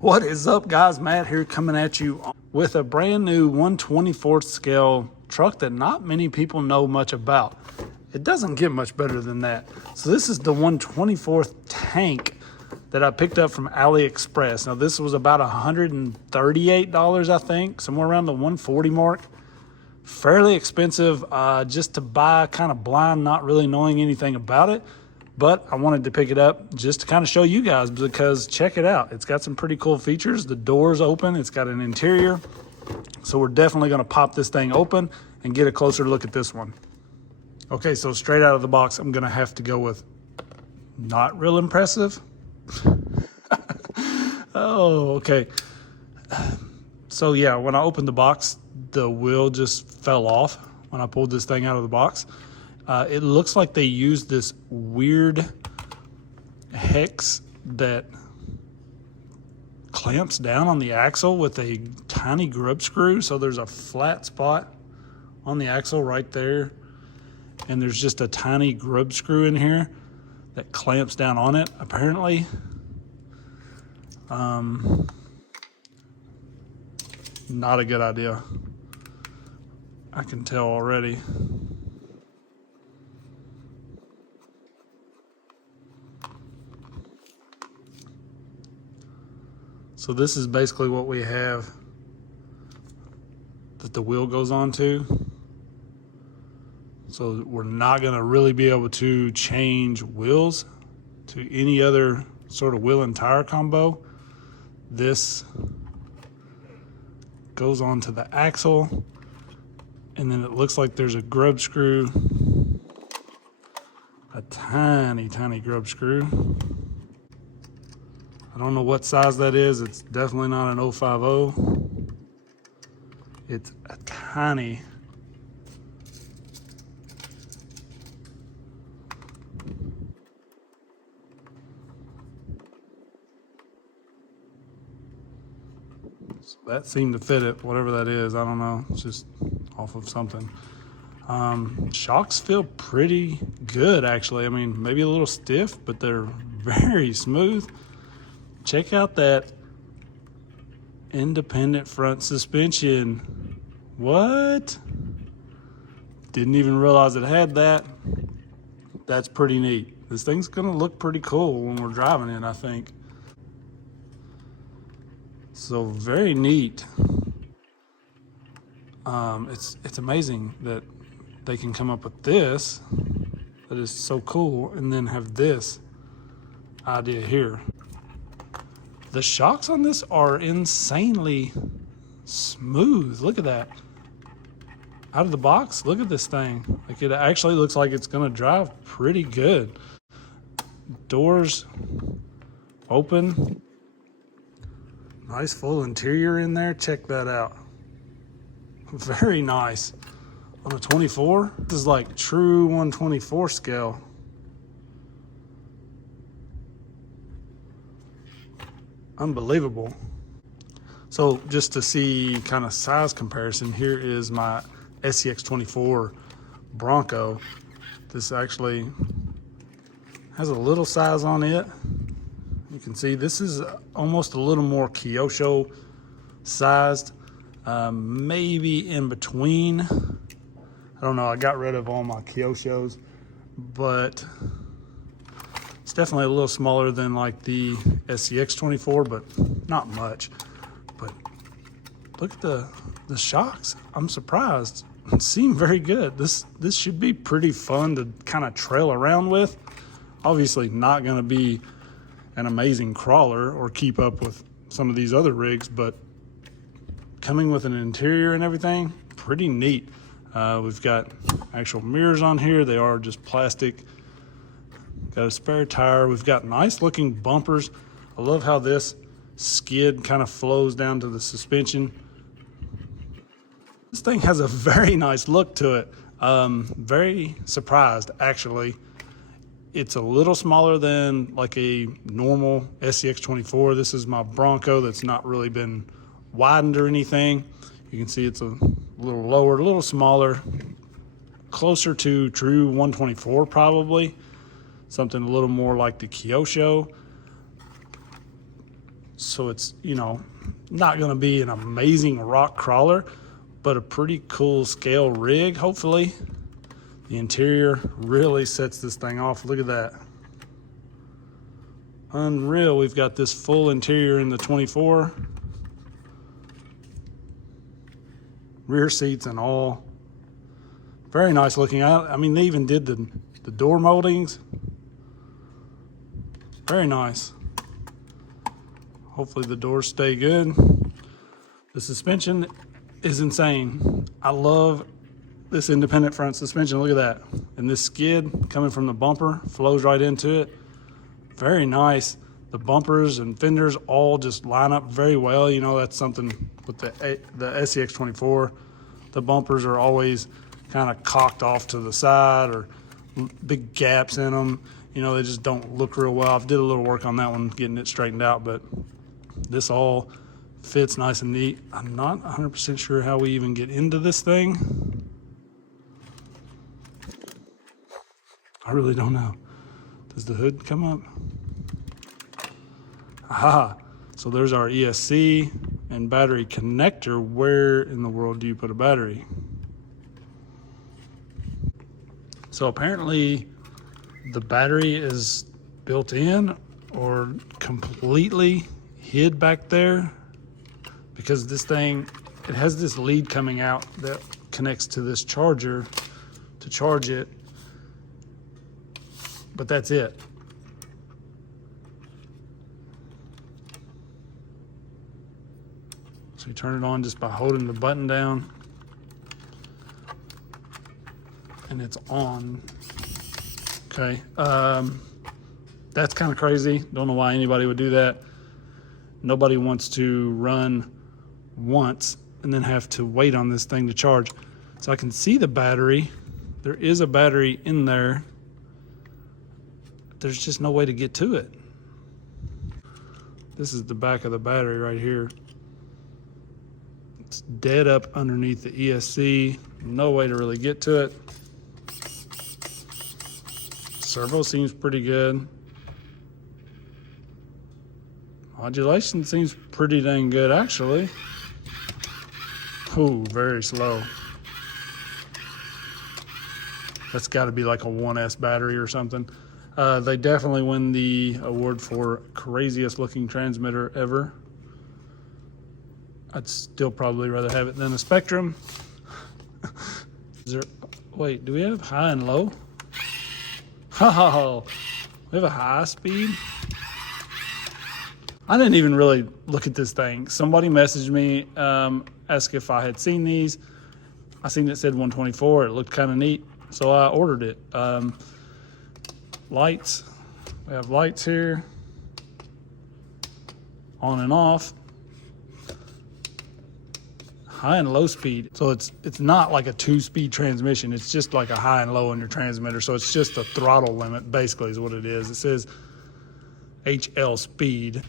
What is up, guys? Matt here, coming at you with a brand new 1/24 scale truck that not many people know much about. It doesn't get much better than that. So this is the 1/24 tank that I picked up from AliExpress. Now this was about $138, I think, somewhere around the 140 mark. Fairly expensive just to buy, kind of blind, not really knowing anything about it. But I wanted to pick it up just to kind of show you guys, because check it out. It's got some pretty cool features. The door's open. It's got an interior. So we're definitely going to pop this thing open and get a closer look at this one. Okay, so straight out of the box, I'm going to have to go with not real impressive. Oh, okay. So yeah, when I opened the box, the wheel just fell off when I pulled this thing out of the box. It looks like they used this weird hex that clamps down on the axle with a tiny grub screw. So there's a flat spot on the axle right there, and there's just a tiny grub screw in here that clamps down on it, apparently. Not a good idea. I can tell already. So this is basically what we have that the wheel goes onto. So we're not going to really be able to change wheels to any other sort of wheel and tire combo. This goes onto the axle, and then it looks like there's a grub screw, a tiny grub screw. I don't know what size that is. It's definitely not an 050. It's a tiny. So that seemed to fit it, whatever that is. I don't know. It's just off of something. Shocks feel pretty good, actually. I mean, maybe a little stiff, but they're very smooth. Check out that independent front suspension. What? Didn't even realize it had that. That's pretty neat. This thing's gonna look pretty cool when we're driving it, I think. So very neat. It's amazing that they can come up with this that is so cool, and then have this idea here. The shocks on this are insanely smooth. Look at that. Out of the box, look at this thing. Like, it actually looks like it's gonna drive pretty good. Doors open. Nice full interior in there. Check that out. Very nice. On a 24, this is like true 1/24 scale. Unbelievable. So just to see kind of size comparison, here is my SCX24 Bronco. This actually has a little size on it. You can see this is almost a little more Kyosho sized, maybe in between. I don't know, I got rid of all my Kyoshos, but it's definitely a little smaller than like the SCX24, but not much. But look at the shocks. I'm surprised. It seem very good. This should be pretty fun to kind of trail around with. Obviously not going to be an amazing crawler or keep up with some of these other rigs, but coming with an interior and everything, pretty neat. We've got actual mirrors on here. They are just plastic. Got a spare tire. We've got nice looking bumpers. I love how this skid kind of flows down to the suspension. This thing has a very nice look to it. Very surprised, actually. It's a little smaller than like a normal SCX24. This is my Bronco that's not really been widened or anything. You can see it's a little lower, a little smaller, closer to true 124 probably. Something a little more like the Kyosho. So it's, you know, not going to be an amazing rock crawler, but a pretty cool scale rig, hopefully. The interior really sets this thing off. Look at that. Unreal. We've got this full interior in the 24. Rear seats and all. Very nice looking. I mean, they even did the door moldings. Very nice. Hopefully the doors stay good. The suspension is insane. I love this independent front suspension. Look at that. And this skid coming from the bumper flows right into it. Very nice. The bumpers and fenders all just line up very well. You know, that's something with the SCX 24. The bumpers are always kind of cocked off to the side or big gaps in them. You know, they just don't look real well. I've did a little work on that one, getting it straightened out, but this all fits nice and neat. I'm not 100% sure how we even get into this thing. I really don't know. Does the hood come up? Aha, so there's our ESC and battery connector. Where in the world do you put a battery? So apparently the battery is built in or completely hid back there, because this thing, it has this lead coming out that connects to this charger to charge it, but that's it. So you turn it on just by holding the button down and it's on. Okay, that's kind of crazy. Don't know why anybody would do that. Nobody wants to run once and then have to wait on this thing to charge. So I can see the battery. There is a battery in there. There's just no way to get to it. This is the back of the battery right here. It's dead up underneath the ESC. No way to really get to it. Servo seems pretty good. Modulation seems pretty dang good, actually. Oh, very slow. That's got to be like a 1S battery or something. They definitely win the award for craziest looking transmitter ever. I'd still probably rather have it than a Spectrum. Is there, wait, do we have high and low? Oh, we have a high speed. I didn't even really look at this thing. Somebody messaged me, asked if I had seen these. I seen it said 124. It looked kind of neat, so I ordered it. Lights. We have lights here, on and off. High and low speed. So it's not like a 2-speed transmission. It's just like a high and low on your transmitter. So it's just a throttle limit, basically, is what it is. It says HL speed.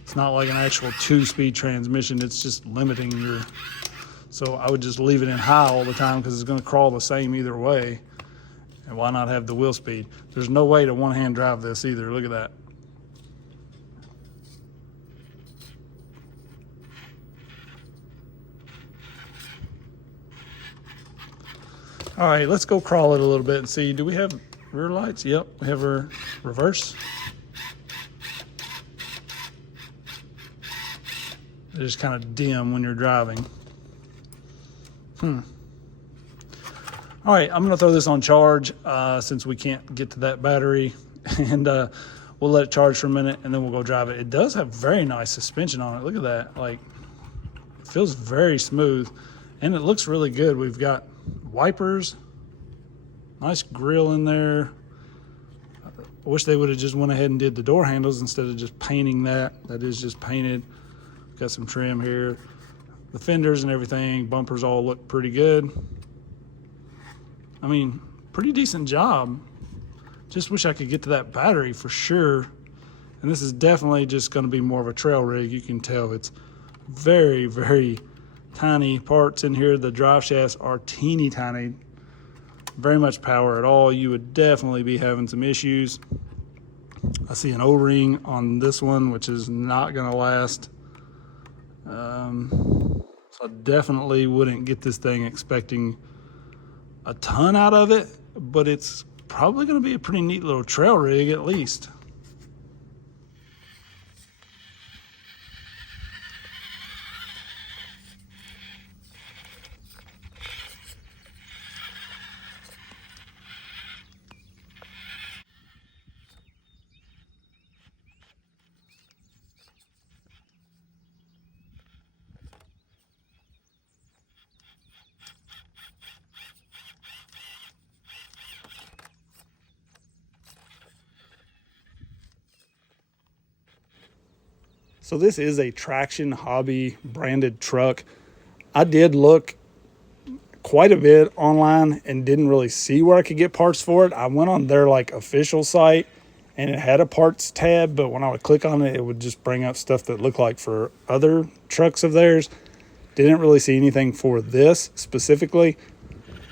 It's not like an actual 2-speed transmission. It's just limiting your, so I would just leave it in high all the time because it's going to crawl the same either way. And why not have the wheel speed? There's no way to one-hand drive this either. Look at that. All right, let's go crawl it a little bit and see. Do we have rear lights? Yep, we have our reverse. They're just kind of dim when you're driving. All right, I'm gonna throw this on charge since we can't get to that battery, and we'll let it charge for a minute and then we'll go drive it. It does have very nice suspension on it. Look at that, like, it feels very smooth and it looks really good. We've got wipers, nice grill in there. I wish they would have just went ahead and did the door handles instead of just painting that. That is just painted. Got some trim here. The fenders and everything, bumpers all look pretty good. I mean, pretty decent job. Just wish I could get to that battery for sure. And this is definitely just going to be more of a trail rig. You can tell it's very, very tiny parts in here. The drive shafts are teeny tiny. Very much power at all. You would definitely be having some issues. I see an O-ring on this one, which is not going to last. So I definitely wouldn't get this thing expecting a ton out of it, but it's probably going to be a pretty neat little trail rig at least. So this is a Traction Hobby branded truck. I did look quite a bit online and didn't really see where I could get parts for it. I went on their like official site and it had a parts tab, but when I would click on it, it would just bring up stuff that looked like for other trucks of theirs. Didn't really see anything for this specifically.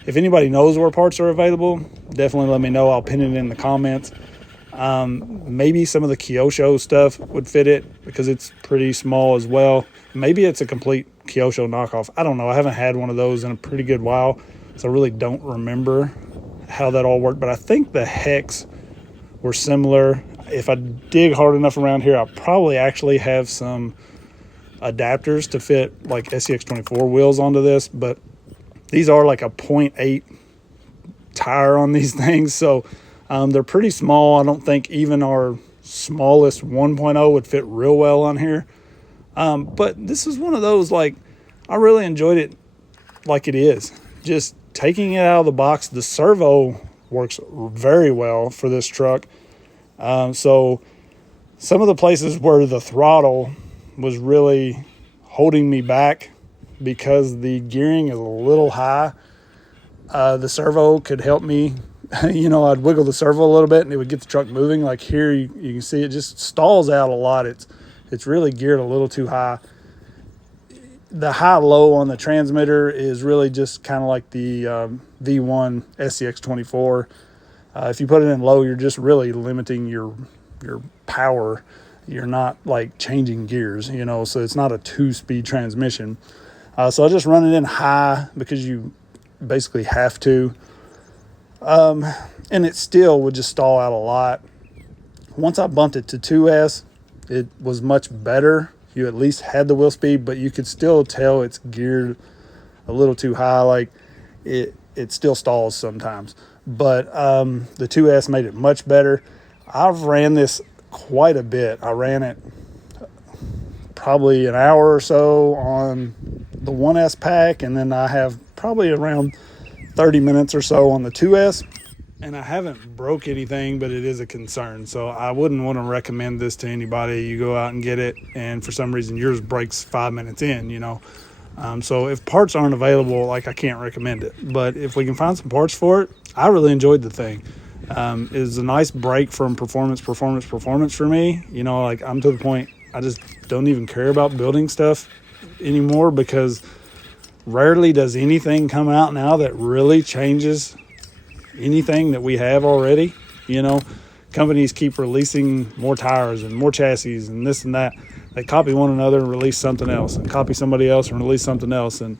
If anybody knows where parts are available, definitely let me know. I'll pin it in the comments. Maybe some of the Kyosho stuff would fit it because it's pretty small as well. Maybe it's a complete Kyosho knockoff. I don't know. I haven't had one of those in a pretty good while, so I really don't remember how that all worked. But I think the hex were similar. If I dig hard enough around here, I'll probably actually have some adapters to fit like SCX24 wheels onto this. But these are like a 0.8 tire on these things, so they're pretty small. I don't think even our smallest 1.0 would fit real well on here. But this is one of those, like, I really enjoyed it like it is. Just taking it out of the box. The servo works very well for this truck. So some of the places where the throttle was really holding me back because the gearing is a little high, the servo could help me. You know, I'd wiggle the servo a little bit and it would get the truck moving. Like here, you can see it just stalls out a lot. It's really geared a little too high. The high-low on the transmitter is really just kind of like the V1 SCX24. If you put it in low, you're just really limiting your power. You're not like changing gears, you know, so it's not a 2-speed transmission. So I just run it in high because you basically have to. And it still would just stall out a lot. Once I bumped it to 2S, it was much better. You at least had the wheel speed, but you could still tell it's geared a little too high. Like it still stalls sometimes. But the 2S made it much better. I've ran this quite a bit. I ran it probably an hour or so on the 1S pack, and then I have probably around 30 minutes or so on the 2S, and I haven't broke anything, but it is a concern. So I wouldn't want to recommend this to anybody. You go out and get it, and for some reason yours breaks 5 minutes in, you know. So if parts aren't available, like, I can't recommend it. But if we can find some parts for it, I really enjoyed the thing. It was a nice break from performance for me. You know, like, I'm to the point I just don't even care about building stuff anymore, because rarely does anything come out now that really changes anything that we have already. You know, companies keep releasing more tires and more chassis and this and that. They copy one another and release something else, and copy somebody else and release something else. And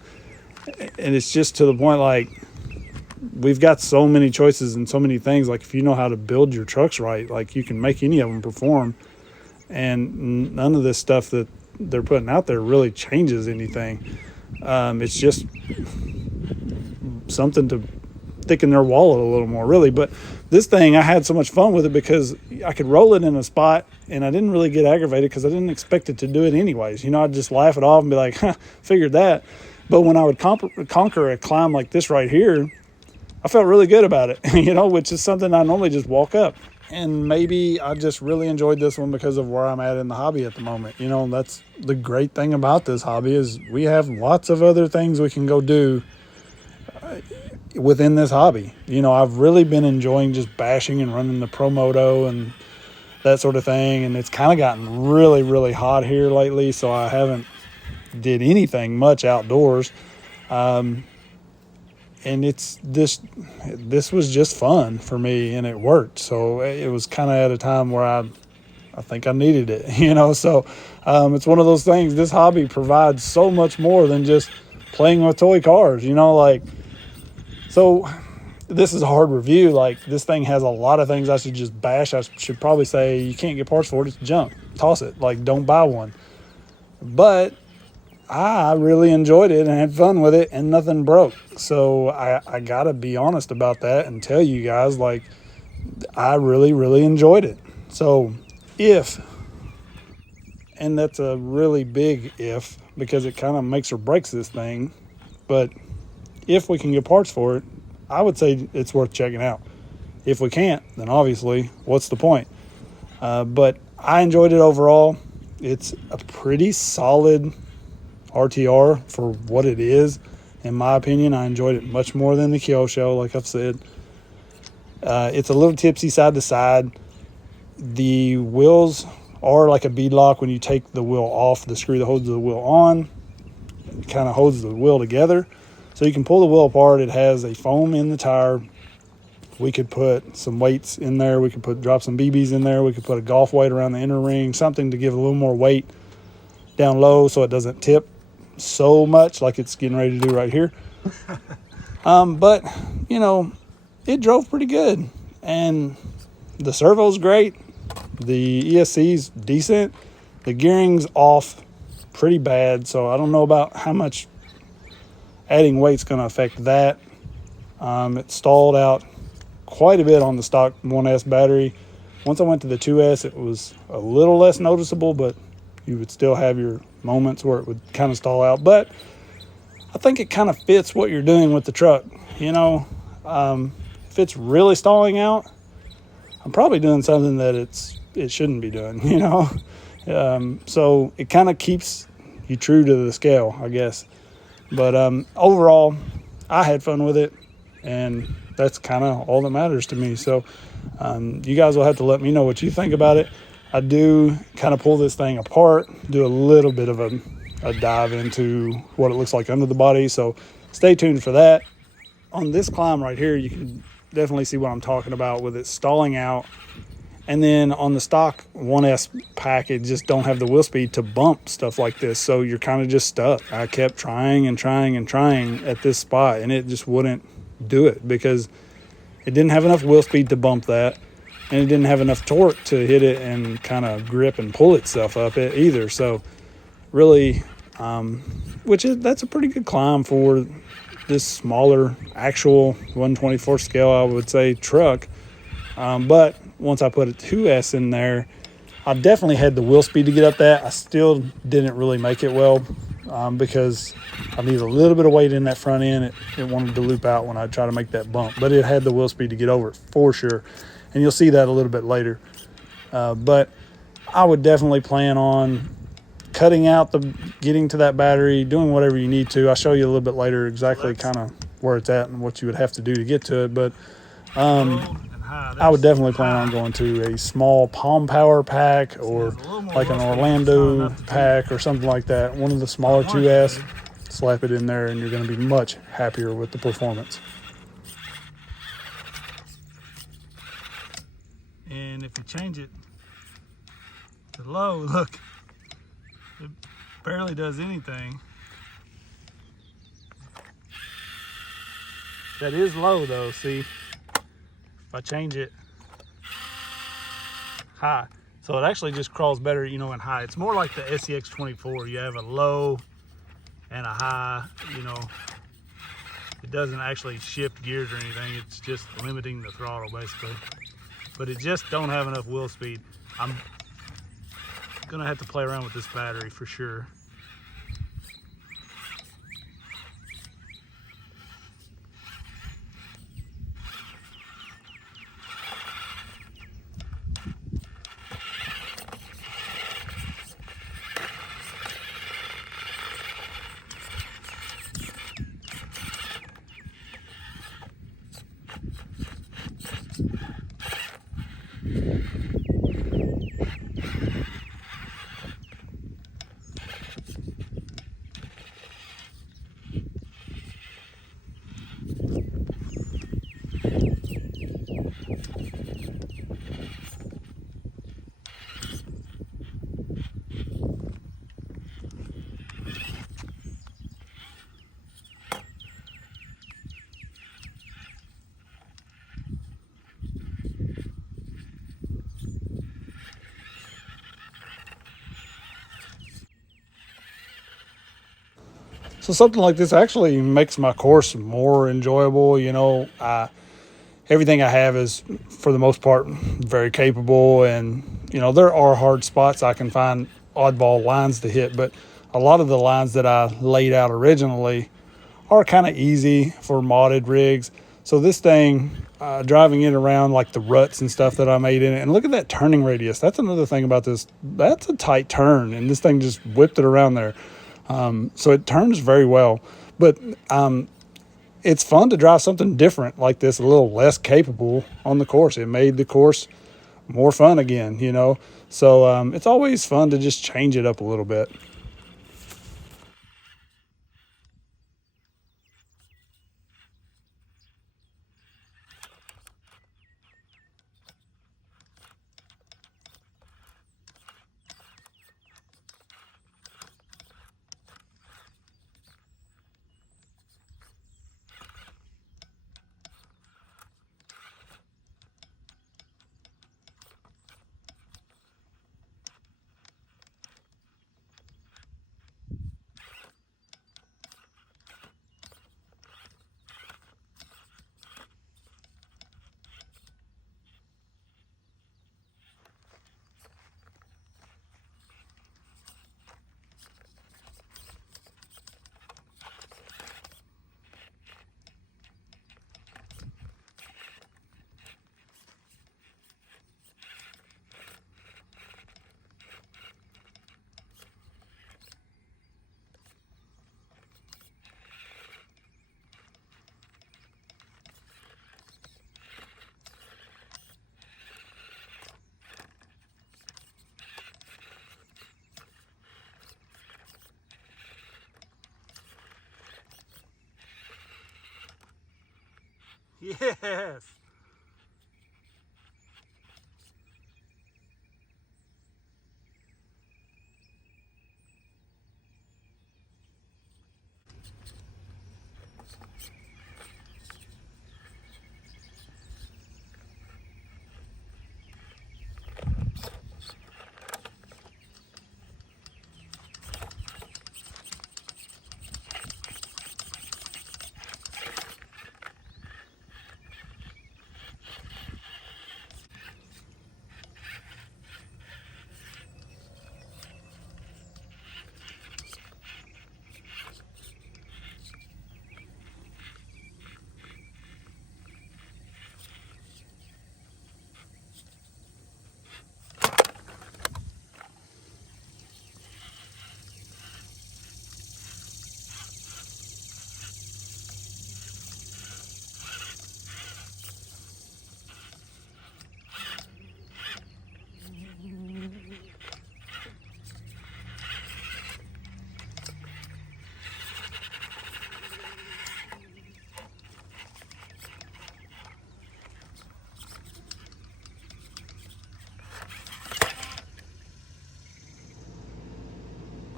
it's just to the point, like, we've got so many choices and so many things. Like, if you know how to build your trucks right, like, you can make any of them perform. And none of this stuff that they're putting out there really changes anything. It's just something to thicken their wallet a little more, really. But this thing, I had so much fun with it because I could roll it in a spot and I didn't really get aggravated because I didn't expect it to do it anyways. You know, I'd just laugh it off and be like, figured that. But when I would conquer a climb like this right here, I felt really good about it, you know, which is something I normally just walk up. And maybe I just really enjoyed this one because of where I'm at in the hobby at the moment. You know, that's the great thing about this hobby, is we have lots of other things we can go do within this hobby. You know, I've really been enjoying just bashing and running the Pro Moto and that sort of thing. And it's kind of gotten really, really hot here lately, so I haven't did anything much outdoors. and this was just fun for me, and it worked. So it was kind of at a time where I think I needed it, so it's one of those things. This hobby provides so much more than just playing with toy cars, so this is a hard review. Like, this thing has a lot of things I should just bash. I should probably say you can't get parts for it, it's junk, toss it, like, don't buy one. But I really enjoyed it and had fun with it, and nothing broke. So I gotta be honest about that and tell you guys, like, I really, really enjoyed it. So and that's a really big if, because it kind of makes or breaks this thing, but if we can get parts for it, I would say it's worth checking out. If we can't, then obviously, what's the point? But I enjoyed it overall. It's a pretty solid RTR for what it is. In my opinion, I enjoyed it much more than the Kyosho, like I've said. It's a little tipsy side to side. The wheels are like a bead lock. When you take the wheel off, the screw that holds the wheel on, it kind of holds the wheel together. So you can pull the wheel apart. It has a foam in the tire. We could put some weights in there. We could drop some BBs in there. We could put a golf weight around the inner ring, something to give a little more weight down low so it doesn't tip so much like it's getting ready to do right here. But, it drove pretty good. And the servo's great. The ESC's decent. The gearing's off pretty bad, so I don't know about how much adding weight's going to affect that. It stalled out quite a bit on the stock 1S battery. Once I went to the 2S, it was a little less noticeable, but you would still have your moments where it would kind of stall out. But I think it kind of fits what you're doing with the truck. If it's really stalling out, I'm probably doing something that it shouldn't be doing, so it kind of keeps you true to the scale, I guess. But overall, I had fun with it, and that's kind of all that matters to me. So you guys will have to let me know what you think about it. I do kind of pull this thing apart, do a little bit of a dive into what it looks like under the body, so stay tuned for that. On this climb right here, you can definitely see what I'm talking about with it stalling out. And then on the stock 1S pack, it just don't have the wheel speed to bump stuff like this. So you're kind of just stuck. I kept trying and trying and trying at this spot, and it just wouldn't do it because it didn't have enough wheel speed to bump that. And it didn't have enough torque to hit it and kind of grip and pull itself up either. So really, that's a pretty good climb for this smaller actual 1/24 scale, I would say, truck. But once I put a 2S in there, I definitely had the wheel speed to get up that. I still didn't really make it well because I needed a little bit of weight in that front end. It wanted to loop out when I try to make that bump, but it had the wheel speed to get over it for sure. And you'll see that a little bit later. But I would definitely plan on cutting out getting to that battery, doing whatever you need to. I'll show you a little bit later exactly kind of where it's at and what you would have to do to get to it. But I would definitely plan on going to a small Palm Power pack or like an Orlando pack or something like that. One of the smaller 2S, slap it in there and you're going to be much happier with the performance. And if you change it to low, look, it barely does anything. That is low though, see? If I change it high, so it actually just crawls better, in high. It's more like the SEX 24. You have a low and a high, It doesn't actually shift gears or anything. It's just limiting the throttle basically. But it just don't have enough wheel speed. I'm gonna have to play around with this battery for sure. So something like this actually makes my course more enjoyable. You know, everything I have is, for the most part, very capable. And, you know, there are hard spots I can find oddball lines to hit, but a lot of the lines that I laid out originally are kind of easy for modded rigs. So this thing, driving it around like the ruts and stuff that I made in it, and look at that turning radius. That's another thing about this. That's a tight turn, and this thing just whipped it around there. So it turns very well, but it's fun to drive something different like this, a little less capable on the course. It made the course more fun again, you know. So it's always fun to just change it up a little bit. Yes.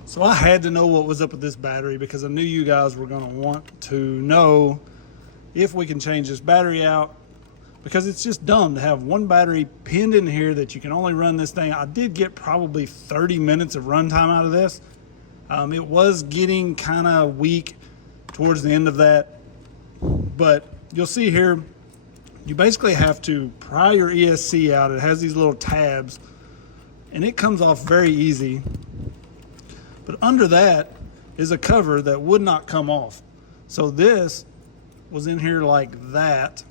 So I had to know what was up with this battery because I knew you guys were going to want to know if we can change this battery out, because it's just dumb to have one battery pinned in here that you can only run this thing. I did get probably 30 minutes of runtime out of this. It was getting kind of weak towards the end of that, but you'll see here, you basically have to pry your ESC out. It has these little tabs and it comes off very easy. But under that is a cover that would not come off. So this was in here like that.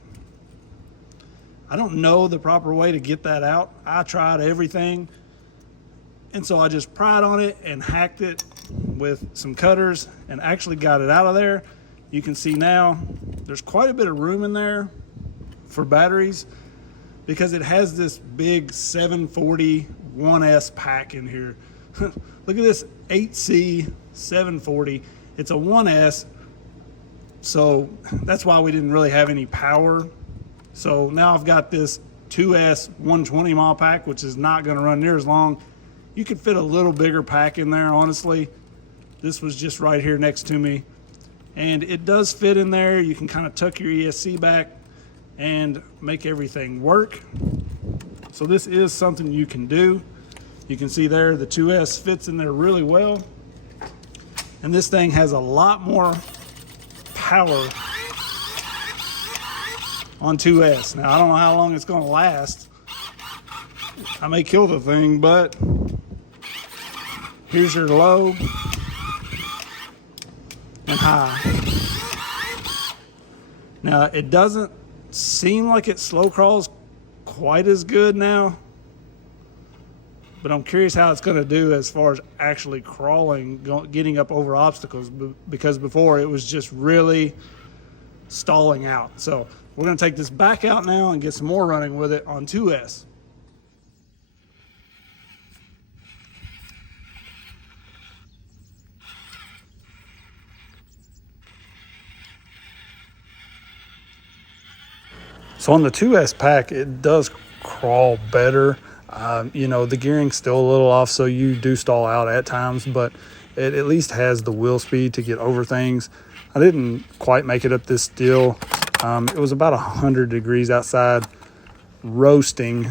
I don't know the proper way to get that out. I tried everything. And so I just pried on it and hacked it with some cutters and actually got it out of there. You can see now there's quite a bit of room in there for batteries because it has this big 740 1S pack in here. Look at this 8C 740. It's a 1S, so that's why we didn't really have any power. So now I've got this 2S 120 mile pack, which is not going to run near as long. You could fit a little bigger pack in there, honestly. This was just right here next to me. And it does fit in there. You can kind of tuck your ESC back and make everything work. So this is something you can do. You can see there the 2S fits in there really well. And this thing has a lot more power on 2S. Now, I don't know how long it's going to last. I may kill the thing, but here's your low and high. Now, it doesn't seem like it slow crawls quite as good now, but I'm curious how it's going to do as far as actually crawling, getting up over obstacles, because before it was just really stalling out. So we're going to take this back out now and get some more running with it on 2S. So on the 2S pack, it does crawl better. You know, the gearing's still a little off, so you do stall out at times, but it at least has the wheel speed to get over things. I didn't quite make it up this still. It was about 100 degrees outside, roasting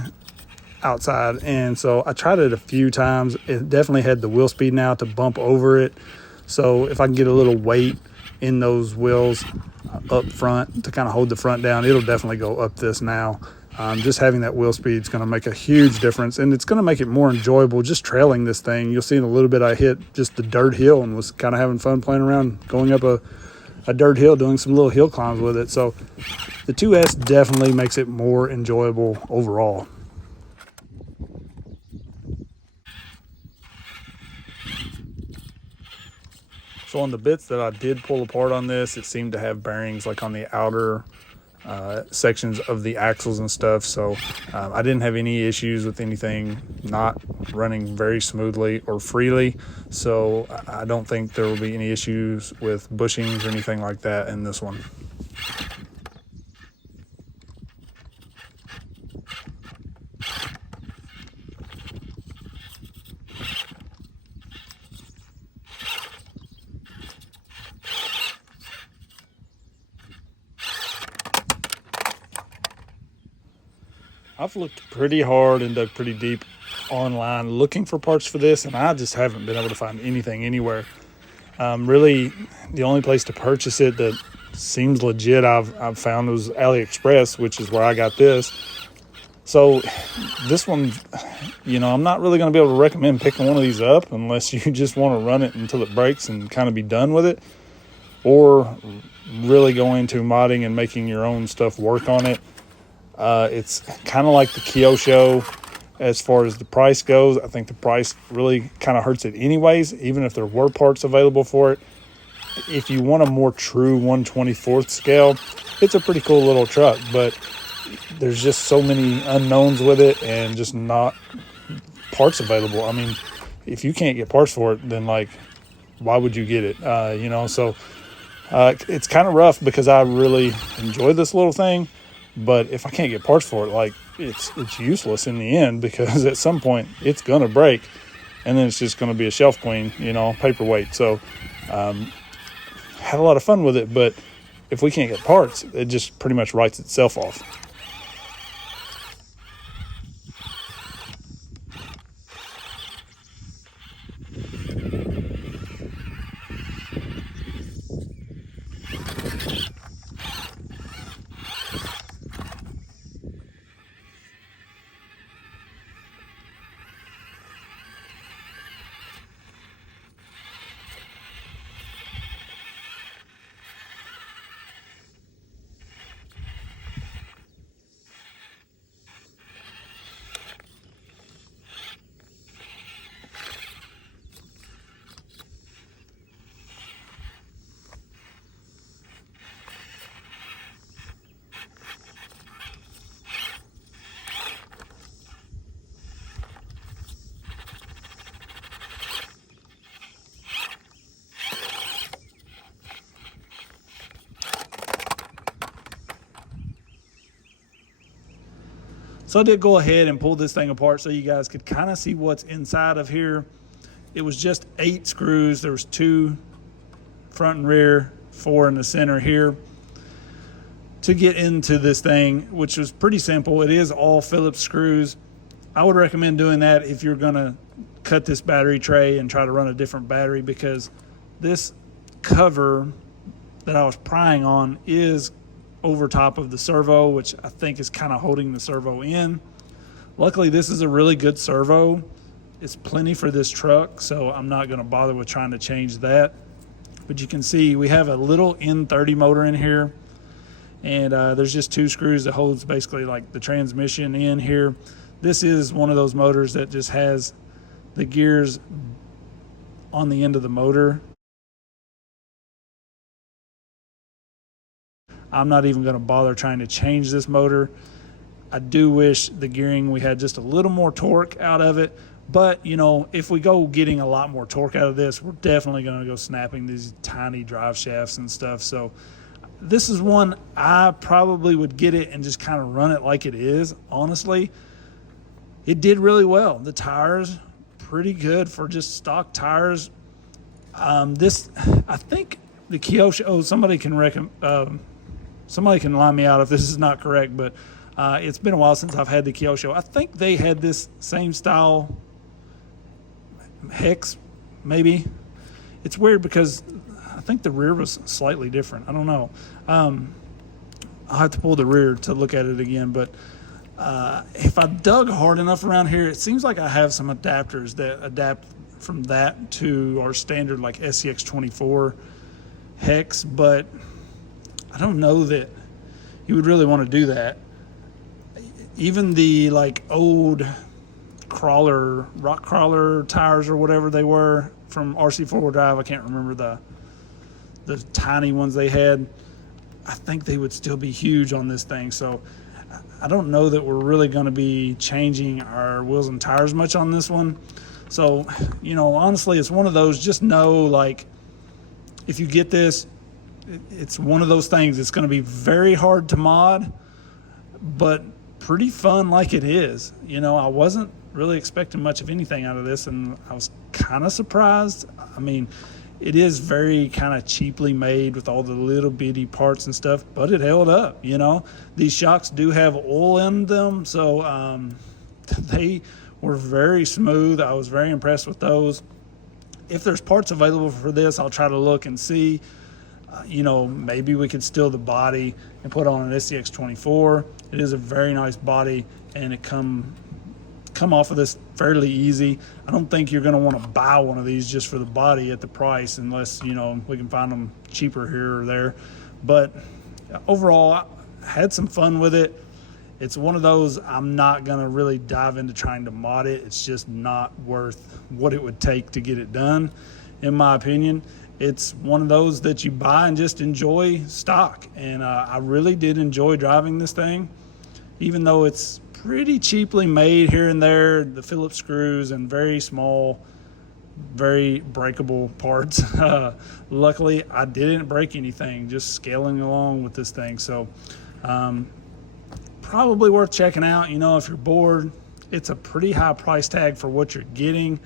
outside, and so I tried it a few times. It definitely had the wheel speed now to bump over it. So if I can get a little weight in those wheels up front to kind of hold the front down, it'll definitely go up this now. Just having that wheel speed is going to make a huge difference, and it's going to make it more enjoyable just trailing this thing. You'll see in a little bit I hit just the dirt hill and was kind of having fun playing around, going up a dirt hill, doing some little hill climbs with it. So the 2S definitely makes it more enjoyable overall. So on the bits that I did pull apart on this, it seemed to have bearings like on the outer sections of the axles and stuff. So I didn't have any issues with anything not running very smoothly or freely. So I don't think there will be any issues with bushings or anything like that in this one. I've looked pretty hard and dug pretty deep online looking for parts for this, and I just haven't been able to find anything anywhere. Really, the only place to purchase it that seems legit I've found was AliExpress, which is where I got this. So this one, you know, I'm not really going to be able to recommend picking one of these up unless you just want to run it until it breaks and kind of be done with it, or really go into modding and making your own stuff work on it. It's kind of like the Kyosho as far as the price goes. I think the price really kind of hurts it anyways, even if there were parts available for it. If you want a more true 1/24th scale, it's a pretty cool little truck, but there's just so many unknowns with it and just not parts available. I mean, if you can't get parts for it, then like, why would you get it? You know, so it's kind of rough because I really enjoy this little thing. But if I can't get parts for it, like it's useless in the end, because at some point it's going to break and then it's just going to be a shelf queen, you know, paperweight. So had a lot of fun with it, but if we can't get parts, it just pretty much writes itself off. So I did go ahead and pull this thing apart so you guys could kind of see what's inside of here. It was just 8 screws. There was 2 front and rear, 4 in the center here to get into this thing, which was pretty simple. It is all Phillips screws. I would recommend doing that if you're going to cut this battery tray and try to run a different battery, because this cover that I was prying on is over top of the servo, which I think is kind of holding the servo in. Luckily, this is a really good servo. It's plenty for this truck, so I'm not going to bother with trying to change that. But you can see we have a little N30 motor in here, and there's just 2 screws that holds basically like the transmission in here. This is one of those motors that just has the gears on the end of the motor. I'm not even going to bother trying to change this motor. I do wish the gearing, we had just a little more torque out of it. But, you know, if we go getting a lot more torque out of this, we're definitely going to go snapping these tiny drive shafts and stuff. So this is one I probably would get it and just kind of run it like it is, honestly. It did really well. The tires, pretty good for just stock tires. This, I think the Kyosho, somebody can line me out if this is not correct, but it's been a while since I've had the Kyosho. I think they had this same style hex, maybe. It's weird because I think the rear was slightly different. I don't know. I'll have to pull the rear to look at it again, but if I dug hard enough around here, it seems like I have some adapters that adapt from that to our standard like SCX24 hex, but I don't know that you would really want to do that. Even the like old rock crawler tires or whatever they were from RC four-wheel drive, I can't remember the tiny ones they had. I think they would still be huge on this thing. So I don't know that we're really going to be changing our wheels and tires much on this one. So, you know, honestly, it's one of those, just know, like, if you get this, it's one of those things. It's going to be very hard to mod, but pretty fun like it is. You know, I wasn't really expecting much of anything out of this, and I was kind of surprised. I mean, it is very kind of cheaply made with all the little bitty parts and stuff, but it held up, you know. These shocks do have oil in them, so they were very smooth. I was very impressed with those. If there's parts available for this, I'll try to look and see. You know, maybe we could steal the body and put on an SCX24. It is a very nice body, and it come off of this fairly easy. I don't think you're going to want to buy one of these just for the body at the price, unless, you know, we can find them cheaper here or there. But overall, I had some fun with it. It's one of those, I'm not going to really dive into trying to mod it. It's just not worth what it would take to get it done, in my opinion. It's one of those that you buy and just enjoy stock. And I really did enjoy driving this thing, even though it's pretty cheaply made here and there, the Phillips screws and very small, very breakable parts. Luckily, I didn't break anything, just scaling along with this thing. So probably worth checking out. You know, if you're bored, it's a pretty high price tag for what you're getting.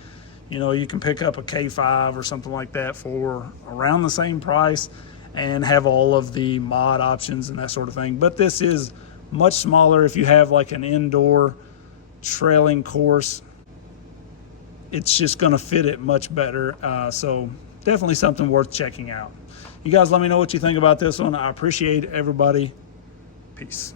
You know, you can pick up a K5 or something like that for around the same price and have all of the mod options and that sort of thing. But this is much smaller. If you have like an indoor trailing course, it's just going to fit it much better. So definitely something worth checking out. You guys let me know what you think about this one. I appreciate everybody. Peace.